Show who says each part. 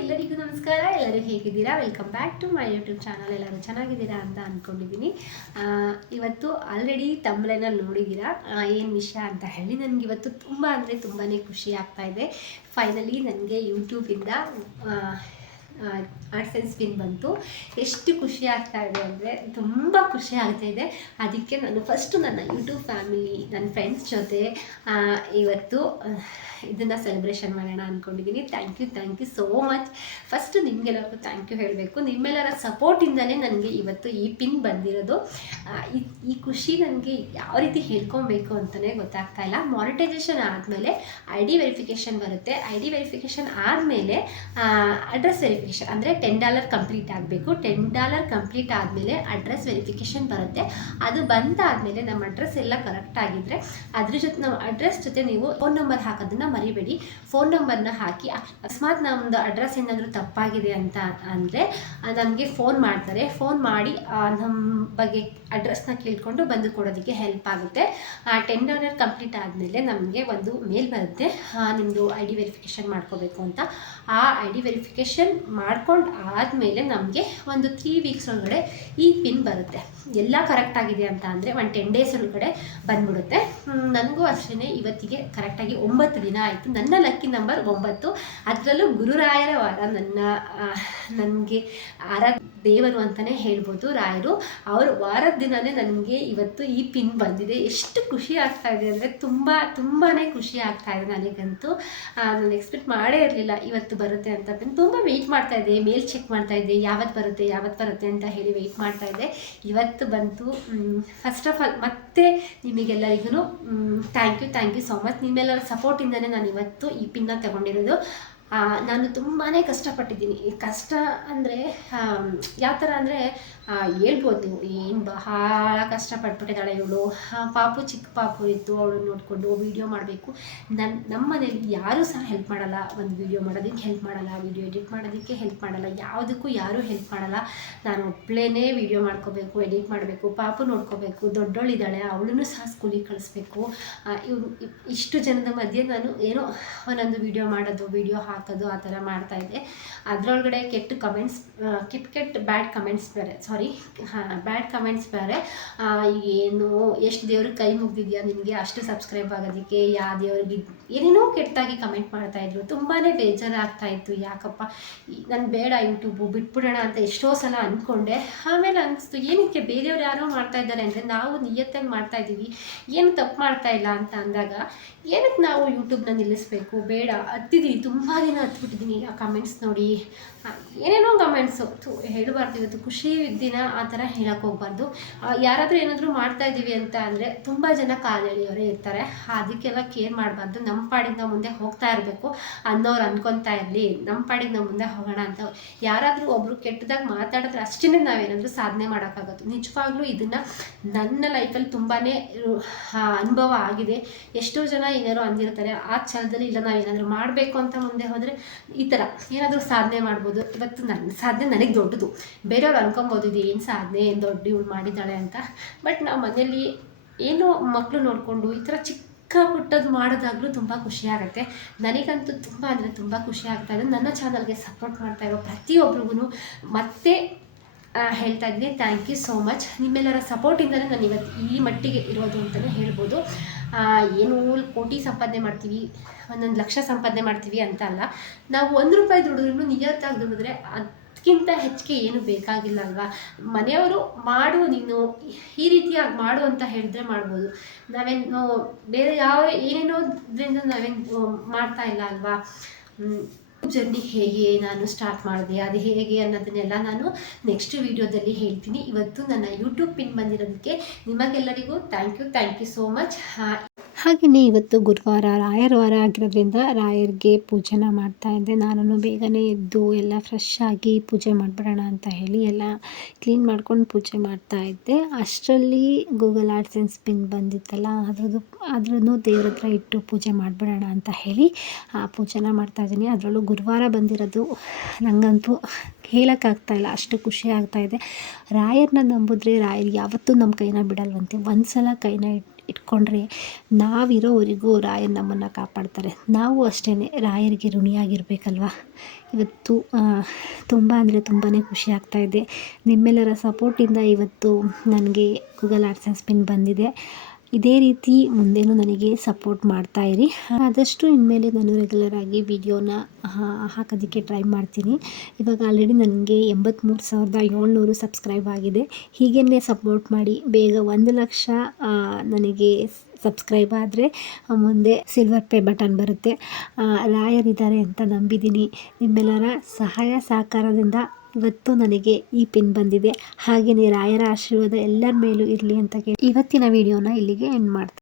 Speaker 1: ಎಲ್ಲರಿಗೂ ನಮಸ್ಕಾರ. ಎಲ್ಲರೂ ಹೇಗಿದ್ದೀರಾ? Welcome back to my YouTube channel ಎಲ್ಲರೂ ಚೆನ್ನಾಗಿದ್ದೀರಾ ಅಂತ ಅಂದ್ಕೊಂಡಿದ್ದೀನಿ ಇವತ್ತು ಆಲ್ರೆಡಿ ತಮ್ಮಲೆನಲ್ಲಿ ನೋಡಿದ್ದೀರಾ? ಏನು ವಿಷಯ ಅಂತ ಹೇಳಿ ನನಗೆ ಇವತ್ತು ತುಂಬ ಅಂದರೆ ತುಂಬಾ ಖುಷಿ ಆಗ್ತಾ ಇದೆ. ಫೈನಲಿ ನನಗೆ ಯೂಟ್ಯೂಬಿಂದ ಆರ್ಟ್ಸ್ ಆ್ಯಂಡ್ ಸ್ಪಿನ್ ಬಂತು. ಎಷ್ಟು ಖುಷಿ ಆಗ್ತಾ ಇದೆ ಅಂದರೆ ತುಂಬ ಖುಷಿ ಆಗ್ತಾ ಇದೆ. ಅದಕ್ಕೆ ನಾನು ಫಸ್ಟು ನನ್ನ ಯೂಟ್ಯೂಬ್ ಫ್ಯಾಮಿಲಿ ನನ್ನ ಫ್ರೆಂಡ್ಸ್ ಜೊತೆ ಇವತ್ತು ಇದನ್ನು ಸೆಲೆಬ್ರೇಷನ್ ಮಾಡೋಣ ಅಂದ್ಕೊಂಡಿದ್ದೀನಿ thank you thank you so much first ನಿಮಗೆಲ್ಲರಿಗೂ ಥ್ಯಾಂಕ್ ಯು ಹೇಳಬೇಕು. ನಿಮ್ಮೆಲ್ಲರ ಸಪೋರ್ಟಿಂದಲೇ ನನಗೆ ಇವತ್ತು ಈ ಪಿನ್ ಬಂದಿರೋದು. ಈ ಖುಷಿ ನನಗೆ ಯಾವ ರೀತಿ ಹೇಳ್ಕೊಬೇಕು ಅಂತಲೇ ಗೊತ್ತಾಗ್ತಾ ಇಲ್ಲ. ಮಾನಿಟೈಸೇಷನ್ ಆದಮೇಲೆ ಐ ಡಿ ವೆರಿಫಿಕೇಷನ್ ಬರುತ್ತೆ. ಐ ಡಿ ವೆರಿಫಿಕೇಷನ್ ಆದಮೇಲೆ ಅಡ್ರೆಸ್ ವೆರಿಫಿಕೇಷನ್ ಅಂದರೆ ಟೆನ್ ಡಾಲರ್ ಕಂಪ್ಲೀಟ್ ಆಗಬೇಕು. ಟೆನ್ ಡಾಲರ್ ಕಂಪ್ಲೀಟ್ ಆದಮೇಲೆ ಅಡ್ರೆಸ್ ವೆರಿಫಿಕೇಷನ್ ಬರುತ್ತೆ. ಅದು ಬಂದಾದಮೇಲೆ ನಮ್ಮ ಅಡ್ರೆಸ್ ಎಲ್ಲ ಕರೆಕ್ಟ್ ಆಗಿದ್ದರೆ ಅದ್ರ ಜೊತೆ ನಾವು ಅಡ್ರೆಸ್ ಜೊತೆ ನೀವು ಫೋನ್ ನಂಬರ್ ಹಾಕೋದನ್ನು ಮರಿಬೇಡಿ. ಫೋನ್ ನಂಬರ್ನ ಹಾಕಿ ಅಕಸ್ಮಾತ್ ನಮ್ಮದು ಅಡ್ರೆಸ್ ಏನಾದರೂ ತಪ್ಪಾಗಿದೆ ಅಂತ ಅಂದರೆ ನಮಗೆ ಫೋನ್ ಮಾಡ್ತಾರೆ. ಫೋನ್ ಮಾಡಿ ನಮ್ಮ ಬಗ್ಗೆ ಅಡ್ರೆಸ್ನ ಕೇಳಿಕೊಂಡು ಬಂದು ಕೊಡೋದಕ್ಕೆ ಹೆಲ್ಪ್ ಆಗುತ್ತೆ. ಟೆನ್ ಡಾಲರ್ ಕಂಪ್ಲೀಟ್ ಆದಮೇಲೆ ನಮಗೆ ಒಂದು ಮೇಲ್ ಬರುತ್ತೆ. ನಿಮ್ಮದು ಐ ಡಿ ವೆರಿಫಿಕೇಷನ್ ಮಾಡ್ಕೋಬೇಕು ಅಂತ. ಆ ಐ ಡಿ ವೆರಿಫಿಕೇಷನ್ ಮಾಡ್ಕೊಂಡು ಆದಮೇಲೆ ನಮಗೆ ಒಂದು ತ್ರೀ ವೀಕ್ಸ್ ಒಳಗಡೆ ಈ ಪಿನ್ ಬರುತ್ತೆ. ಎಲ್ಲ ಕರೆಕ್ಟ್ ಆಗಿದೆ ಅಂತ ಅಂದರೆ ಒಂದು ಟೆನ್ ಡೇಸ್ ಒಳಗಡೆ ಬಂದ್ಬಿಡುತ್ತೆ. ನನಗೂ ಅಷ್ಟೇ ಇವತ್ತಿಗೆ ಕರೆಕ್ಟಾಗಿ ಒಂಬತ್ತು ದಿನ ಆಯಿತು. ನನ್ನ ಲಕ್ಕಿ ನಂಬರ್ ಒಂಬತ್ತು. ಅದರಲ್ಲೂ ಗುರುರಾಯರ ವಾರ ನನ್ನ ನನಗೆ ಆರ ದೇವರು ಅಂತಲೇ ಹೇಳ್ಬೋದು ರಾಯರು. ಅವರು ವಾರದ ದಿನವೇ ನನಗೆ ಇವತ್ತು ಈ ಪಿನ್ ಬಂದಿದೆ. ಎಷ್ಟು ಖುಷಿ ಆಗ್ತಾ ಇದೆ ಅಂದರೆ ತುಂಬ ತುಂಬಾ ಖುಷಿ ಆಗ್ತಾ ಇದೆ ನನಗಂತೂ. ನಾನು ಎಕ್ಸ್ಪೆಕ್ಟ್ ಮಾಡೇ ಇರಲಿಲ್ಲ ಇವತ್ತು ಬರುತ್ತೆ ಅಂತ. ಪಿನ್ ತುಂಬ ವೆಯ್ಟ್ ಮಾಡ್ತಾ ಇದ್ದೆ. ಮೇಲ್ ಚೆಕ್ ಮಾಡ್ತಾ ಇದ್ದೆ. ಯಾವತ್ತು ಬರುತ್ತೆ ಯಾವತ್ತು ಬರುತ್ತೆ ಅಂತ ಹೇಳಿ ವೆಯ್ಟ್ ಮಾಡ್ತಾ ಇದ್ದೆ. ಇವತ್ತು ಬಂತು ಫಸ್ಟ್ ಆಫ್ ಆಲ್ ಮತ್ತೆ ನಿಮಗೆಲ್ಲರಿಗೂ thank you thank you so much ನಿಮ್ಮೆಲ್ಲರ ಸಪೋರ್ಟಿಂದನೇ ನಾನು ಇವತ್ತು ಈ ಪಿನ್ನ ತಗೊಂಡಿರೋದು. ನಾನು ತುಂಬಾ ಕಷ್ಟಪಟ್ಟಿದ್ದೀನಿ. ಕಷ್ಟ ಅಂದರೆ ಯಾವ ಥರ ಅಂದರೆ ಹೇಳ್ಬೋದು. ನೀವು ಏನು ಬಹಳ ಕಷ್ಟಪಟ್ಬಿಟ್ಟಿದ್ದಾಳೆ ಇವಳು. ಪಾಪು ಚಿಕ್ಕ ಪಾಪು ಇತ್ತು ಅವಳು ನೋಡಿಕೊಂಡು ವೀಡಿಯೋ ಮಾಡಬೇಕು. ನನ್ನ ನಮ್ಮ ಮನೇಲಿ ಯಾರೂ ಸಹ ಹೆಲ್ಪ್ ಮಾಡಲ್ಲ. ಒಂದು ವೀಡಿಯೋ ಮಾಡೋದಕ್ಕೆ ಹೆಲ್ಪ್ ಮಾಡಲ್ಲ ವೀಡಿಯೋ ಎಡಿಟ್ ಮಾಡೋದಕ್ಕೆ ಹೆಲ್ಪ್ ಮಾಡಲ್ಲ. ಯಾವುದಕ್ಕೂ ಯಾರೂ ಹೆಲ್ಪ್ ಮಾಡಲ್ಲ. ನಾನು ಒಬ್ಬಳೇ ವೀಡಿಯೋ ಮಾಡ್ಕೋಬೇಕು ಎಡಿಟ್ ಮಾಡಬೇಕು, ಪಾಪು ನೋಡ್ಕೋಬೇಕು ದೊಡ್ಡವಳಿದ್ದಾಳೆ ಅವಳನ್ನು ಸಹ ಸ್ಕೂಲಿಗೆ ಕಳಿಸ್ಬೇಕು. ಇವ್ ಇಷ್ಟು ಜನದ ಮಧ್ಯೆ ನಾನು ಏನೋ ಒಂದೊಂದು ವೀಡಿಯೋ ಮಾಡೋದು ವೀಡಿಯೋ ಹಾಕೋದು, ಆ ಥರ ಮಾಡ್ತಾಯಿದ್ದೆ ಅದರೊಳಗಡೆ ಕೆಟ್ಟ ಕಮೆಂಟ್ಸ್ ಕೆಟ್ಟ ಕೆಟ್ಟ ಬ್ಯಾಡ್ ಕಮೆಂಟ್ಸ್ ಬೇರೆ ಸಾರಿ ಬ್ಯಾಡ್ ಕಮೆಂಟ್ಸ್ ಬೇರೆ. ಏನು, ಎಷ್ಟು ದೇವ್ರಿಗೆ ಕೈ ಮುಗ್ದಿದ್ಯಾ ನಿಮಗೆ? ಅಷ್ಟು ಸಬ್ಸ್ಕ್ರೈಬ್ ಆಗೋದಕ್ಕೆ ಯಾವ ದೇವ್ರಿಗೆ? ಏನೇನೋ ಕೆಟ್ಟಾಗಿ ಕಮೆಂಟ್ ಮಾಡ್ತಾಯಿದ್ರು ತುಂಬಾ ಬೇಜಾರಾಗ್ತಾಯಿತ್ತು ಯಾಕಪ್ಪ? ನಾನು ಬೇಡ ಯೂಟ್ಯೂಬು ಬಿಟ್ಬಿಡೋಣ ಅಂತ ಎಷ್ಟೋ ಸಲ ಅಂದ್ಕೊಂಡೆ ಆಮೇಲೆ ಅನಿಸ್ತು, ಏನಕ್ಕೆ ಬೇರೆಯವ್ರು ಯಾರೋ ಮಾಡ್ತಾ ಇದ್ದಾರೆ ಅಂದರೆ ನಾವು ನಿಯತ್ತಾಗಿ ಮಾಡ್ತಾ ಇದ್ದೀವಿ. ಏನು ತಪ್ಪು ಮಾಡ್ತಾ ಇಲ್ಲ ಅಂತ ಅಂದಾಗ, ಏನಕ್ಕೆ ನಾವು ಯೂಟ್ಯೂಬ್ನ ನಿಲ್ಲಿಸ್ಬೇಕು? ಬೇಡ. ಹತ್ತಿದ್ದೀನಿ ತುಂಬ ದಿನ ಹತ್ಬಿಟ್ಟಿದ್ದೀನಿ ಆ ಕಮೆಂಟ್ಸ್ ನೋಡಿ. ಏನೇನೋ ಕಮೆಂಟ್ಸು ಹೇಳಬಾರ್ದು ಇವತ್ತು. ಖುಷಿ ದಿನ ಆ ಥರ ಹೇಳಕ್ಕೆ ಹೋಗ್ಬಾರ್ದು. ಯಾರಾದರೂ ಏನಾದರೂ ಮಾಡ್ತಾ ಇದ್ದೀವಿ ಅಂತ ಅಂದರೆ ತುಂಬ ಜನ ಕಾಲೆಳೆಯೋರೇ ಇರ್ತಾರೆ. ಅದಕ್ಕೆಲ್ಲ ಕೇರ್ ಮಾಡಬಾರ್ದು. ನಮ್ಮ ಪಾಡಿಗೆ ಮುಂದೆ ಹೋಗ್ತಾ ಇರಬೇಕು ಅನ್ನೋರು ಅನ್ಕೊತಾ ಇರಲಿ. ನಮ್ಮ ಪಾಡಿಗೆ ನಾವು ಮುಂದೆ ಹೋಗೋಣ ಅಂತ. ಯಾರಾದರೂ ಒಬ್ಬರು ಕೆಟ್ಟದಾಗಿ ಮಾತಾಡಿದ್ರೆ ಅಷ್ಟೇ ನಾವೇನಾದರೂ ಸಾಧನೆ ಮಾಡೋಕ್ಕಾಗತ್ತೆ. ನಿಜವಾಗ್ಲೂ ಇದನ್ನು ನನ್ನ ಲೈಫಲ್ಲಿ ತುಂಬಾ ಅನುಭವ ಆಗಿದೆ. ಎಷ್ಟೋ ಜನ ಏನಾದ್ರು ಅಂದಿರ್ತಾರೆ, ಆ ಛಲದಲ್ಲಿ ಇಲ್ಲ, ನಾವೇನಾದರೂ ಮಾಡಬೇಕು ಅಂತ ಮುಂದೆ ಹೋದರೆ ಈ ಥರ. ಏನಾದರೂ ಸಾಧನೆ ಮಾಡ್ಬೋದು. ಇವತ್ತು ನನ್ನ ಸಾಧನೆ ನನಗೆ ದೊಡ್ಡದು. ಬೇರೆಯವ್ರು ಅನ್ಕೊಬೋದು ಇದು ಏನು ಸಾಧನೆ, ಏನು ದೊಡ್ಡ ಇವಳು ಮಾಡಿದ್ದಾಳೆ ಅಂತ. ಬಟ್ ನಾವು ಮನೆಯಲ್ಲಿ ಏನೋ ಮಕ್ಕಳು ನೋಡಿಕೊಂಡು ಈ ಥರ ಚಿಕ್ಕ ಪುಟ್ಟದ್ದು ಮಾಡೋದಾಗಲೂ ತುಂಬ ಖುಷಿ ಆಗುತ್ತೆ. ನನಗಂತೂ ತುಂಬ ಅಂದರೆ ತುಂಬ ಖುಷಿ ಆಗ್ತಾ ಇದೆ. ನನ್ನ ಚಾನಲ್ಗೆ ಸಪೋರ್ಟ್ ಮಾಡ್ತಾ ಇರೋ ಪ್ರತಿಯೊಬ್ರಿಗೂ ಮತ್ತೆ ಹೇಳ್ತಾ ಇದ್ದೀನಿ ಥ್ಯಾಂಕ್ ಯು ಸೋ ಮಚ್ ನಿಮ್ಮೆಲ್ಲರ ಸಪೋರ್ಟಿಂದಲೇ ನಾನು ಇವತ್ತು ಈ ಮಟ್ಟಿಗೆ ಇರೋದು ಅಂತಲೇ ಹೇಳ್ಬೋದು. ಏನು ಕೋಟಿ ಸಂಪಾದನೆ ಮಾಡ್ತೀವಿ, ಒಂದೊಂದು ಲಕ್ಷ ಸಂಪಾದನೆ ಮಾಡ್ತೀವಿ ಅಂತ ಅಲ್ಲ. ನಾವು ಒಂದು ರೂಪಾಯಿ ದುಡಿದ್ರೂ ನಿಯತ್ತಾಗಿ ದುಡಿದ್ರೆ ಅದಕ್ಕಿಂತ ಹೆಚ್ಚಿಗೆ ಏನು ಬೇಕಾಗಿಲ್ಲ ಅಲ್ವಾ? ಮನೆಯವರು ಮಾಡು ನೀನು ಈ ರೀತಿಯಾಗಿ ಮಾಡು ಅಂತ ಹೇಳಿದ್ರೆ ಮಾಡ್ಬೋದು. ನಾವೇನು ಬೇರೆ ಯಾವ ಏನೇನೋದ್ರಿಂದ ನಾವೇನು ಮಾಡ್ತಾ ಇಲ್ಲ ಅಲ್ವಾ. ಜರ್ನಿ ಹೇಗೆ ನಾನು ಸ್ಟಾರ್ಟ್ ಮಾಡಿದೆ, ಅದು ಹೇಗೆ ಅನ್ನೋದನ್ನೆಲ್ಲ ನಾನು ನೆಕ್ಸ್ಟ್ ವಿಡಿಯೋದಲ್ಲಿ ಹೇಳ್ತೀನಿ. ಇವತ್ತು ನನ್ನ ಯೂಟ್ಯೂಬ್ ಪಿನ್ ಬಂದಿರೋದಕ್ಕೆ ನಿಮಗೆಲ್ಲರಿಗೂ thank you thank you so much
Speaker 2: ಹಾಗೆಯೇ ಇವತ್ತು ಗುರುವಾರ ರಾಯರ ವಾರ ಆಗಿರೋದ್ರಿಂದ ರಾಯರಿಗೆ ಪೂಜೆನ ಮಾಡ್ತಾ ಇದ್ದೆ. ನಾನು ಬೇಗನೆ ಎದ್ದು ಎಲ್ಲ ಫ್ರೆಶ್ ಆಗಿ ಪೂಜೆ ಮಾಡಿಬಿಡೋಣ ಅಂತ ಹೇಳಿ ಎಲ್ಲ ಕ್ಲೀನ್ ಮಾಡ್ಕೊಂಡು ಪೂಜೆ ಮಾಡ್ತಾ ಇದ್ದೆ. ಅಷ್ಟರಲ್ಲಿ ಗೂಗಲ್ ಆರ್ಟ್ಸ್ ಆ್ಯಂಡ್ ಸ್ಪಿನ್ ಬಂದಿತ್ತಲ್ಲ, ಅದ್ರದ್ದು ಅದ್ರದ್ದು ದೇವ್ರ ಹತ್ರ ಇಟ್ಟು ಪೂಜೆ ಮಾಡಿಬಿಡೋಣ ಅಂತ ಹೇಳಿ ಆ ಪೂಜೆನ ಮಾಡ್ತಾ ಇದ್ದೀನಿ. ಅದರಲ್ಲೂ ಗುರುವಾರ ಬಂದಿರೋದು ನನಗಂತೂ ಹೇಳೋಕ್ಕಾಗ್ತಾ ಇಲ್ಲ, ಅಷ್ಟು ಖುಷಿ ಆಗ್ತಾ ಇದೆ. ರಾಯರನ್ನ ನಂಬಿದ್ರೆ ರಾಯರು ಯಾವತ್ತೂ ನಮ್ಮ ಕೈನ ಬಿಡಲ್ವಂತೆ. ಒಂದು ಸಲ ಕೈನ ಇಟ್ ಇಟ್ಕೊಂಡ್ರೆ ನಾವಿರೋವರೆಗೂ ರಾಯರ್ ನಮ್ಮನ್ನು ಕಾಪಾಡ್ತಾರೆ. ನಾವು ಅಷ್ಟೇ ರಾಯರಿಗೆ ಋಣಿಯಾಗಿರ್ಬೇಕಲ್ವಾ? ಇವತ್ತು ತುಂಬ ಅಂದರೆ ತುಂಬಾ ಖುಷಿ ಆಗ್ತಾಯಿದೆ ನಿಮ್ಮೆಲ್ಲರ ಸಪೋರ್ಟಿಂದ ಇವತ್ತು ನನಗೆ ಗೂಗಲ್ ಆಡ್ಸೆನ್ಸ್ ಪಿನ್ ಬಂದಿದೆ. ಇದೇ ರೀತಿ ಮುಂದೇನೂ ನನಗೆ ಸಪೋರ್ಟ್ ಮಾಡ್ತಾ ಇರಿ. ಆದಷ್ಟು ಇನ್ಮೇಲೆ ನಾನು ರೆಗ್ಯುಲರ್ ಆಗಿ ವಿಡಿಯೋನ ಹಾಕೋದಕ್ಕೆ ಟ್ರೈ ಮಾಡ್ತೀನಿ. ಇವಾಗ ಆಲ್ರೆಡಿ ನನಗೆ ಎಂಬತ್ತ್ಮೂರು ಸಾವಿರದ ಏಳ್ನೂರು ಸಬ್ಸ್ಕ್ರೈಬ್ ಆಗಿದೆ. ಹೀಗೇ ಸಪೋರ್ಟ್ ಮಾಡಿ ಬೇಗ ಒಂದು ಲಕ್ಷ ನನಗೆ ಸಬ್ಸ್ಕ್ರೈಬ್ ಆದರೆ ಮುಂದೆ ಸಿಲ್ವರ್ ಪೇ ಬಟನ್ ಬರುತ್ತೆ. ರಾಯರಿದ್ದಾರೆ ಅಂತ ನಂಬಿದ್ದೀನಿ. ನಿಮ್ಮೆಲ್ಲರ ಸಹಾಯ ಸಹಕಾರದಿಂದ ಇವತ್ತು ನನಗೆ ಈ ಪಿನ್ ಬಂದಿದೆ. ಹಾಗೆಯೇ ರಾಯರ ಆಶೀರ್ವಾದ ಎಲ್ಲರ ಮೇಲೂ ಇರಲಿ ಅಂತ ಕೇಳಿ ಇವತ್ತಿನ ವಿಡಿಯೋನ ಇಲ್ಲಿಗೆ ಎಂಡ್ ಮಾಡ್ತೀನಿ.